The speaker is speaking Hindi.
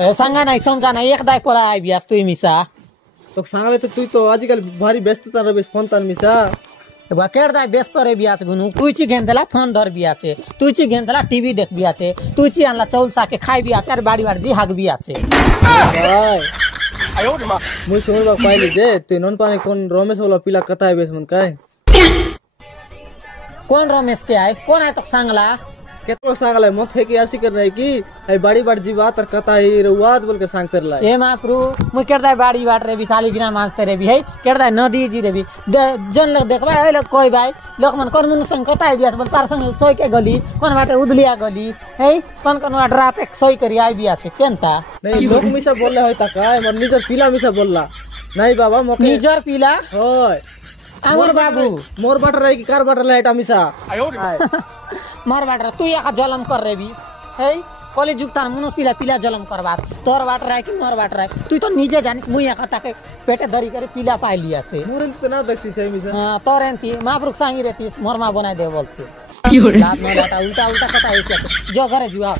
सांगा नाही समजा नाही एकदा पळा बियास तुई मिसा तो सांगले तर तू तो आजकाल भारी व्यस्तता रबेस फोन तान मिसा केडदा व्यस्त रे बियाच गुनु तुईची घेंदला फोन धर बियाचे तुईची घेंदला टीव्ही देख बियाचे तुईची आणला चौल साके खाय बियाचे अरे बाड़ी बाड़ी जी हाग बियाचे मुई सुन बा पाइले जे तू नन पानी कोन रमेश वाला पिला कथा है बेस मन काय कोण रमेश के आय कोण आहे तो सांगला केतो सांगले मत है कि ऐसी कर रही की है बाड़ी बाड़ी जी बात और कथा है रुवात बोल के सांग कर ला ए माप्रू मु केडदा बाड़ी बाट रे भी खाली गिना मानते रे भी है केडदा नदी जी रे भी जन लोग देखबा ए लोग कोई भाई लोग मन कोन मुन संग कथा है बियास बोल पार संग सोई के गली कोन बाटे उदलिया गली है कोन वाट रात एक सोई करी आई बियाचे केनता नहीं लोग मिसा बोलले होय ता काय मन निजर पिला मिसा बोलला नहीं बाबा मके निजर पिला होय आमर बाबू मोर बाट रही कि कार बाट रही टा मिसा मार बाट तू या जलम कर रे बीस है कॉलेज जुगता मुनो पिला पिला जलम कर बात तोर बाट रहा कि मोर बाट रहा तू तो निजे जानिस मुई या ताके पेटे धरी करे पिला पाइ लिया छे मोरन त ना दक्षी छै मिसा हां तोरेंती माफरुक सांगी रेतीस मोरमा बनाई दे बोलते लात न लाटा उल्टा उल्टा कथा है जो घरे जुआ